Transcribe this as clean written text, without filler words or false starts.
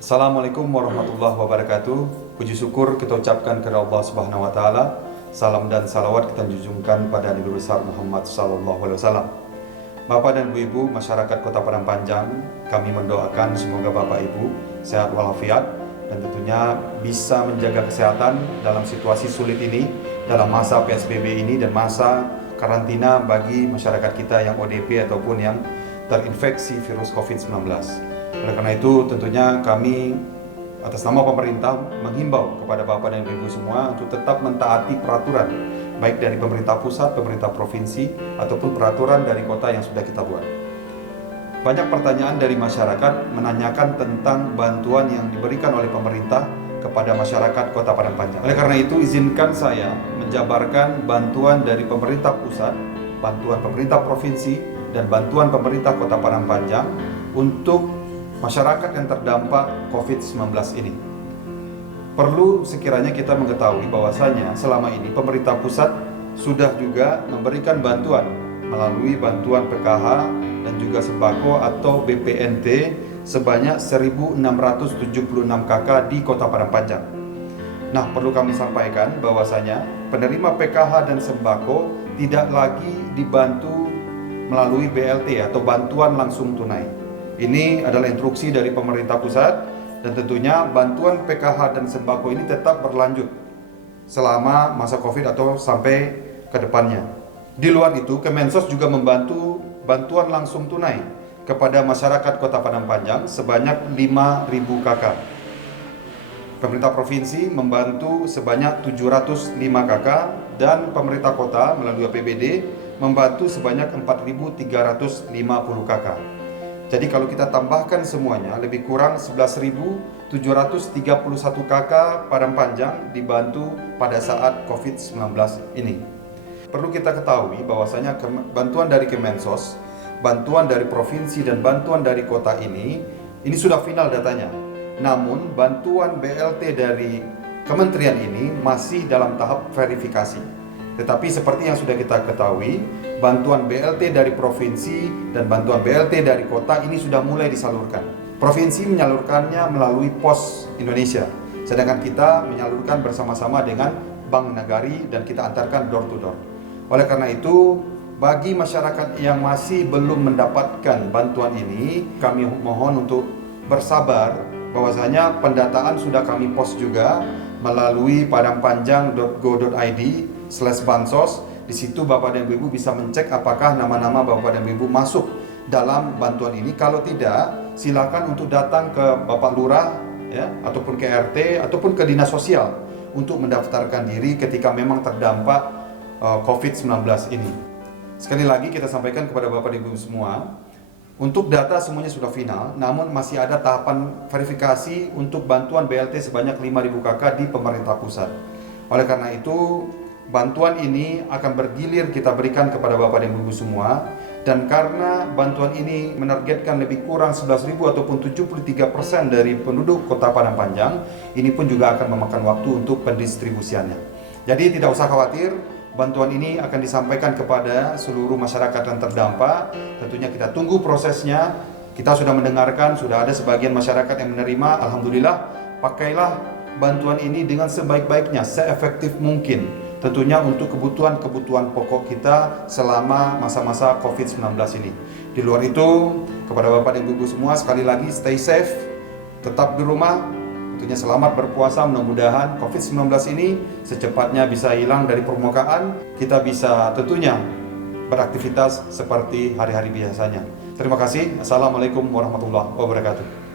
Assalamualaikum warahmatullahi wabarakatuh. Puji syukur kita ucapkan kepada Allah Subhanahu wa taala. Salam dan salawat kita junjungkan pada Nabi besar Muhammad sallallahu alaihi wasallam. Bapak dan Ibu masyarakat Kota Padang Panjang, kami mendoakan semoga Bapak Ibu sehat walafiat dan tentunya bisa menjaga kesehatan dalam situasi sulit ini, dalam masa PSBB ini dan masa karantina bagi masyarakat kita yang ODP ataupun yang terinfeksi virus COVID-19. Oleh karena itu tentunya kami atas nama pemerintah menghimbau kepada Bapak dan Ibu semua untuk tetap mentaati peraturan baik dari pemerintah pusat, pemerintah provinsi ataupun peraturan dari kota yang sudah kita buat. Banyak pertanyaan dari masyarakat menanyakan tentang bantuan yang diberikan oleh pemerintah kepada masyarakat Kota Padang Panjang. Oleh karena itu izinkan saya menjabarkan bantuan dari pemerintah pusat, bantuan pemerintah provinsi dan bantuan pemerintah Kota Padang Panjang untuk masyarakat yang terdampak COVID-19 ini. Perlu sekiranya kita mengetahui bahwasanya selama ini pemerintah pusat sudah juga memberikan bantuan melalui bantuan PKH dan juga sembako atau BPNT sebanyak 1.676 KK di Kota Padang Panjang. Nah, perlu kami sampaikan bahwasanya penerima PKH dan sembako tidak lagi dibantu melalui BLT atau bantuan langsung tunai. Ini adalah instruksi dari pemerintah pusat dan tentunya bantuan PKH dan sembako ini tetap berlanjut selama masa COVID atau sampai ke depannya. Di luar itu, Kemensos juga membantu bantuan langsung tunai kepada masyarakat Kota Padang Panjang sebanyak 5.000 KK. Pemerintah provinsi membantu sebanyak 705 KK dan pemerintah kota melalui APBD membantu sebanyak 4.350 KK. Jadi kalau kita tambahkan semuanya lebih kurang 11.731 KK Padang Panjang dibantu pada saat COVID-19 ini. Perlu kita ketahui bahwasanya bantuan dari Kemensos, bantuan dari provinsi dan bantuan dari kota ini sudah final datanya. Namun bantuan BLT dari kementerian ini masih dalam tahap verifikasi. Tetapi seperti yang sudah kita ketahui, bantuan BLT dari provinsi dan bantuan BLT dari kota ini sudah mulai disalurkan. Provinsi menyalurkannya melalui Pos Indonesia, sedangkan kita menyalurkan bersama-sama dengan Bank Nagari dan kita antarkan door to door. Oleh karena itu, bagi masyarakat yang masih belum mendapatkan bantuan ini, kami mohon untuk bersabar bahwasanya pendataan sudah kami post juga melalui padangpanjang.go.id/bansos. Di situ Bapak dan Ibu bisa mencek apakah nama-nama Bapak dan Ibu masuk dalam bantuan ini. Kalau tidak, silakan untuk datang ke Bapak Lurah ya, ataupun ke RT ataupun ke Dinas Sosial untuk mendaftarkan diri ketika memang terdampak COVID-19 ini. Sekali lagi kita sampaikan kepada Bapak dan Ibu semua, untuk data semuanya sudah final, namun masih ada tahapan verifikasi untuk bantuan BLT sebanyak 5.000 KK di pemerintah pusat. Oleh karena itu, bantuan ini akan bergilir kita berikan kepada Bapak dan Ibu semua, dan karena bantuan ini menargetkan lebih kurang 11.000 ataupun 73% dari penduduk Kota Padang Panjang, ini pun juga akan memakan waktu untuk pendistribusiannya. Jadi tidak usah khawatir, bantuan ini akan disampaikan kepada seluruh masyarakat yang terdampak. Tentunya kita tunggu prosesnya. Kita sudah mendengarkan, sudah ada sebagian masyarakat yang menerima. Alhamdulillah, pakailah bantuan ini dengan sebaik-baiknya, seefektif mungkin. Tentunya untuk kebutuhan-kebutuhan pokok kita selama masa-masa COVID-19 ini. Di luar itu, kepada Bapak dan Ibu semua, sekali lagi stay safe, tetap di rumah. Tentunya selamat berpuasa, mudah-mudahan COVID-19 ini secepatnya bisa hilang dari permukaan. Kita bisa tentunya beraktivitas seperti hari-hari biasanya. Terima kasih. Assalamualaikum warahmatullahi wabarakatuh.